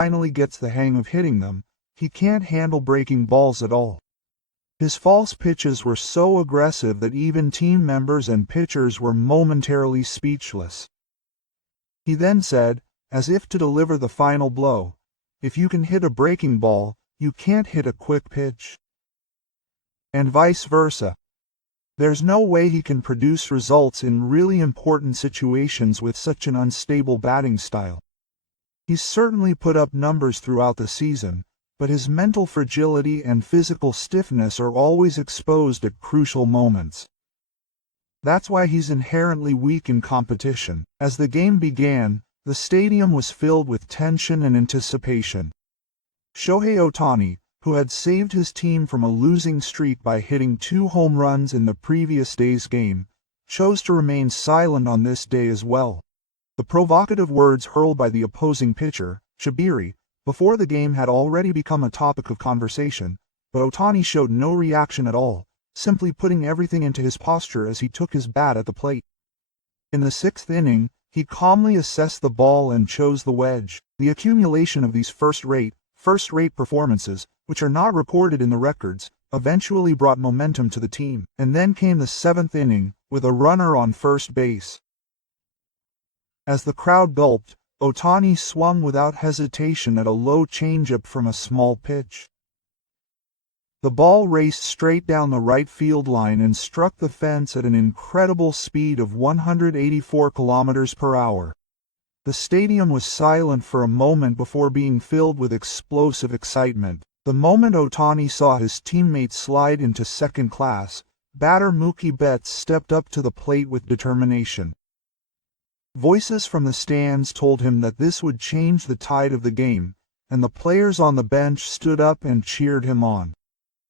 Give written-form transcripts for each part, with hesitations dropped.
finally gets the hang of hitting them, he can't handle breaking balls at all. His false pitches were so aggressive that even team members and pitchers were momentarily speechless. He then said, as if to deliver the final blow, "If you can hit a breaking ball, you can't hit a quick pitch." And vice versa. There's no way he can produce results in really important situations with such an unstable batting style. He's certainly put up numbers throughout the season, but his mental fragility and physical stiffness are always exposed at crucial moments. That's why he's inherently weak in competition. As the game began, the stadium was filled with tension and anticipation. Shohei Ohtani, who had saved his team from a losing streak by hitting 2 home runs in the previous day's game, chose to remain silent on this day as well. The provocative words hurled by the opposing pitcher, Shibiri, before the game had already become a topic of conversation, but Ohtani showed no reaction at all, simply putting everything into his posture as he took his bat at the plate. In the 6th inning, he calmly assessed the ball and chose the wedge. The accumulation of these first-rate performances, which are not recorded in the records, eventually brought momentum to the team. And then came the 7th inning, with a runner on first base. As the crowd gulped, Ohtani swung without hesitation at a low changeup from a small pitch. The ball raced straight down the right field line and struck the fence at an incredible speed of 184 kilometers per hour. The stadium was silent for a moment before being filled with explosive excitement. The moment Ohtani saw his teammate slide into second class, batter Mookie Betts stepped up to the plate with determination. Voices from the stands told him that this would change the tide of the game, and the players on the bench stood up and cheered him on.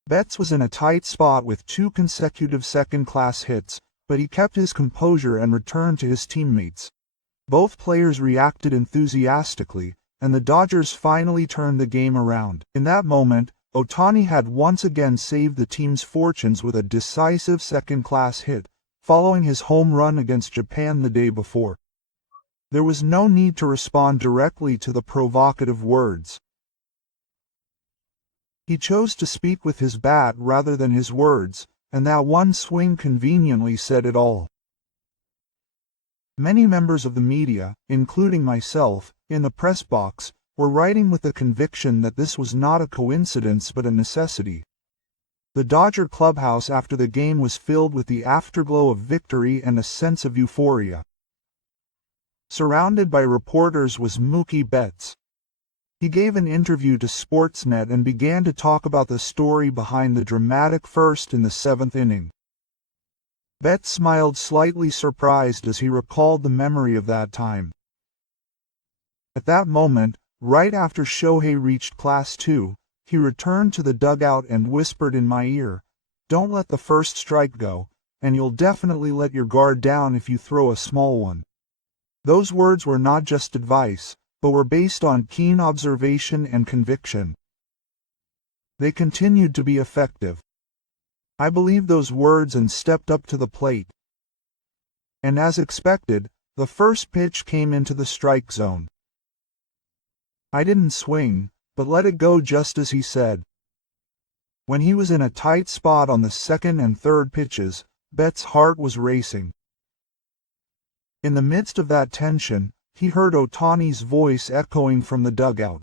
Betts was in a tight spot with 2 consecutive second-class hits, but he kept his composure and returned to his teammates. Both players reacted enthusiastically, and the Dodgers finally turned the game around. In that moment, Ohtani had once again saved the team's fortunes with a decisive second-class hit, following his home run against Japan the day before. There was no need to respond directly to the provocative words. He chose to speak with his bat rather than his words, and that one swing conveniently said it all. Many members of the media, including myself, in the press box, were writing with the conviction that this was not a coincidence but a necessity. The Dodger clubhouse after the game was filled with the afterglow of victory and a sense of euphoria. Surrounded by reporters was Mookie Betts. He gave an interview to Sportsnet and began to talk about the story behind the dramatic first in the 7th inning. Betts smiled slightly surprised as he recalled the memory of that time. At that moment, right after Shohei reached Class 2, he returned to the dugout and whispered in my ear, "Don't let the first strike go, and you'll definitely let your guard down if you throw a small one." Those words were not just advice, but were based on keen observation and conviction. They continued to be effective. I believed those words and stepped up to the plate. And as expected, the first pitch came into the strike zone. I didn't swing, but let it go just as he said. When he was in a tight spot on the 2nd and 3rd pitches, Betts' heart was racing. In the midst of that tension, he heard Ohtani's voice echoing from the dugout.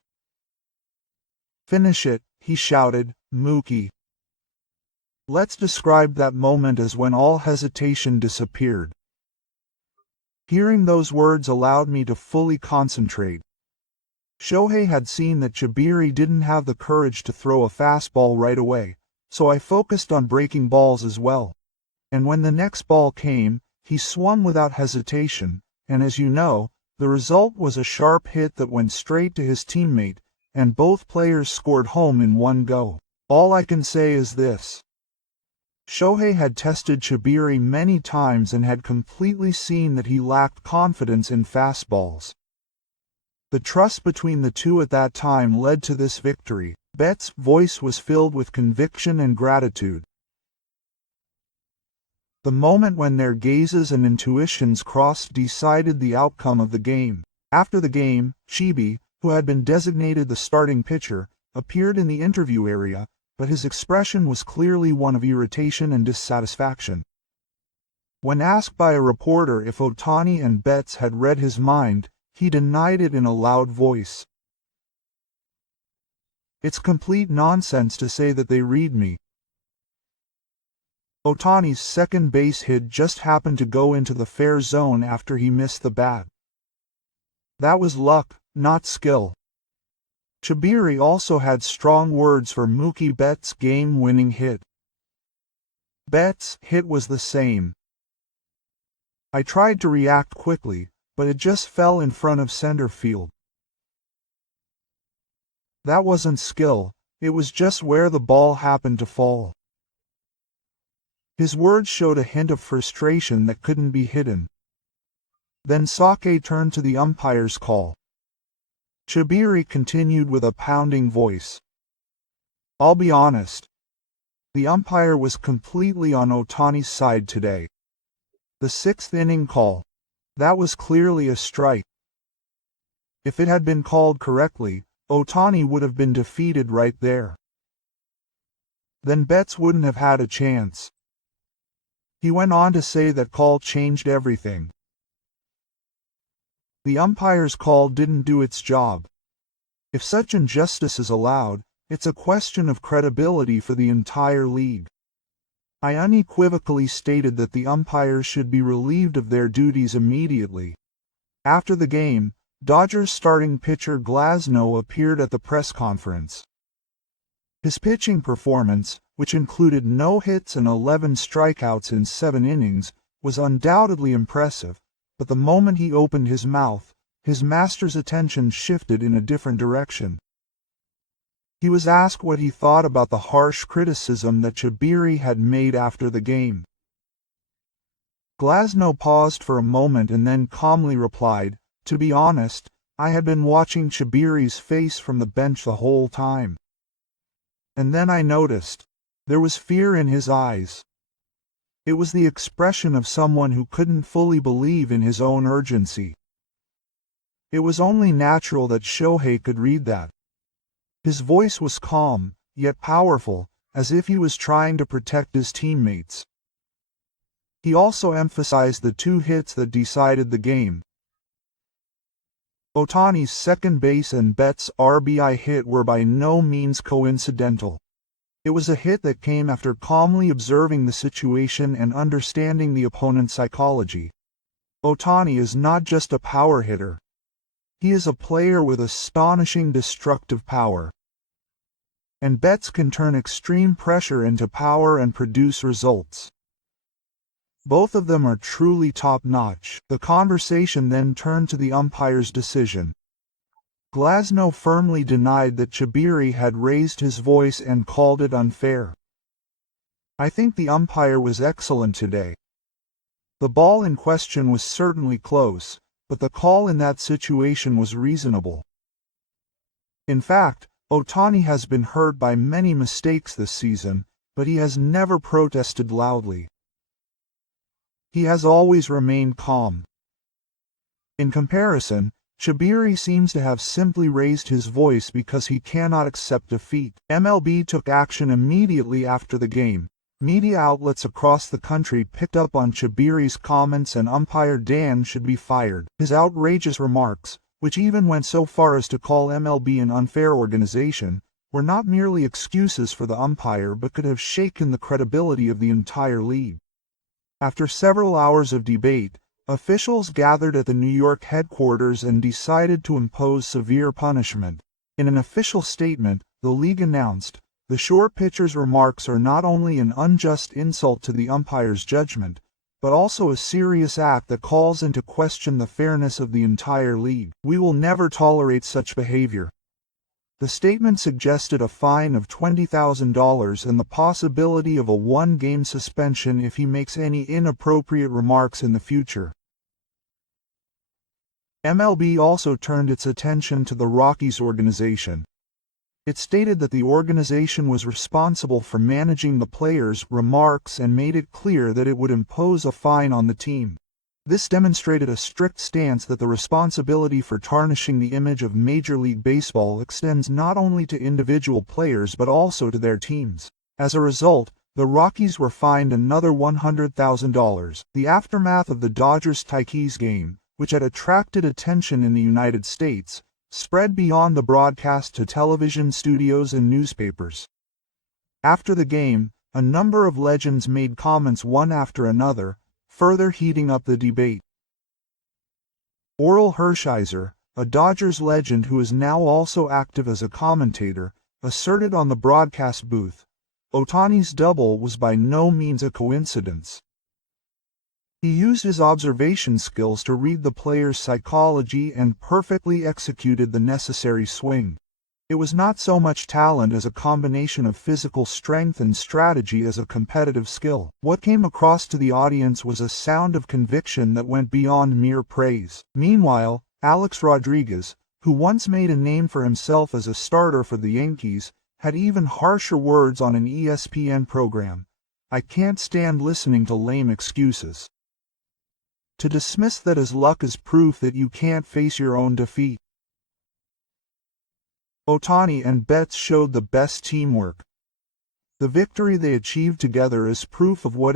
"Finish it," he shouted, "Mookie." Let's describe that moment as when all hesitation disappeared. Hearing those words allowed me to fully concentrate. Shohei had seen that Shibiri didn't have the courage to throw a fastball right away, so I focused on breaking balls as well. And when the next ball came, he swung without hesitation, and as you know, the result was a sharp hit that went straight to his teammate, and both players scored home in one go. All I can say is this. Shohei had tested Shibiri many times and had completely seen that he lacked confidence in fastballs. The trust between the two at that time led to this victory. Betts' voice was filled with conviction and gratitude. The moment when their gazes and intuitions crossed decided the outcome of the game. After the game, Chibi, who had been designated the starting pitcher, appeared in the interview area, but his expression was clearly one of irritation and dissatisfaction. When asked by a reporter if Ohtani and Betts had read his mind, he denied it in a loud voice. "It's complete nonsense to say that they read me." Ohtani's second base hit just happened to go into the fair zone after he missed the bat. That was luck, not skill. Chibiri also had strong words for Mookie Betts' game-winning hit. Betts' hit was the same. "I tried to react quickly, but it just fell in front of center field. That wasn't skill, it was just where the ball happened to fall." His words showed a hint of frustration that couldn't be hidden. Then Sake turned to the umpire's call. Chibiri continued with a pounding voice. "I'll be honest. The umpire was completely on Ohtani's side today. The sixth inning call. That was clearly a strike. If it had been called correctly, Ohtani would have been defeated right there. Then Betts wouldn't have had a chance." He went on to say that call changed everything. The umpire's call didn't do its job. If such injustice is allowed, it's a question of credibility for the entire league. I unequivocally stated that the umpires should be relieved of their duties immediately. After the game, Dodgers starting pitcher Glasnow appeared at the press conference. His pitching performance, which included no hits and 11 strikeouts in 7 innings, was undoubtedly impressive, but the moment he opened his mouth, his master's attention shifted in a different direction. He was asked what he thought about the harsh criticism that Chibiri had made after the game. Glasnow paused for a moment and then calmly replied, "To be honest, I had been watching Chibiri's face from the bench the whole time. And then I noticed. There was fear in his eyes. It was the expression of someone who couldn't fully believe in his own urgency. It was only natural that Shohei could read that." His voice was calm, yet powerful, as if he was trying to protect his teammates. He also emphasized the 2 hits that decided the game. Ohtani's second base and Betts' RBI hit were by no means coincidental. It was a hit that came after calmly observing the situation and understanding the opponent's psychology. Ohtani is not just a power hitter. He is a player with astonishing destructive power. And Betts can turn extreme pressure into power and produce results. Both of them are truly top-notch. The conversation then turned to the umpire's decision. Glasnow firmly denied that Chibiri had raised his voice and called it unfair. "I think the umpire was excellent today. The ball in question was certainly close, but the call in that situation was reasonable. In fact, Ohtani has been hurt by many mistakes this season, but he has never protested loudly. He has always remained calm. In comparison, Chibiri seems to have simply raised his voice because he cannot accept defeat." MLB took action immediately after the game. Media outlets across the country picked up on Chibiri's comments and umpire Dan should be fired. His outrageous remarks, which even went so far as to call MLB an unfair organization, were not merely excuses for the umpire but could have shaken the credibility of the entire league. After several hours of debate, officials gathered at the New York headquarters and decided to impose severe punishment. In an official statement, the league announced, "The short pitcher's remarks are not only an unjust insult to the umpire's judgment, but also a serious act that calls into question the fairness of the entire league. We will never tolerate such behavior." The statement suggested a fine of $20,000 and the possibility of a 1-game suspension if he makes any inappropriate remarks in the future. MLB also turned its attention to the Rockies organization. It stated that the organization was responsible for managing the players' remarks and made it clear that it would impose a fine on the team. This demonstrated a strict stance that the responsibility for tarnishing the image of Major League Baseball extends not only to individual players but also to their teams. As a result, the Rockies were fined another $100,000. The aftermath of the Dodgers-Yankees game, which had attracted attention in the United States, spread beyond the broadcast to television studios and newspapers. After the game, a number of legends made comments one after another, further heating up the debate. Orel Hershiser, a Dodgers legend who is now also active as a commentator, asserted on the broadcast booth, "Ohtani's double was by no means a coincidence. He used his observation skills to read the player's psychology and perfectly executed the necessary swing. It was not so much talent as a combination of physical strength and strategy as a competitive skill." What came across to the audience was a sound of conviction that went beyond mere praise. Meanwhile, Alex Rodriguez, who once made a name for himself as a starter for the Yankees, had even harsher words on an ESPN program. "I can't stand listening to lame excuses. To dismiss that as luck is proof that you can't face your own defeat." Ohtani and Betts showed the best teamwork. The victory they achieved together is proof of what it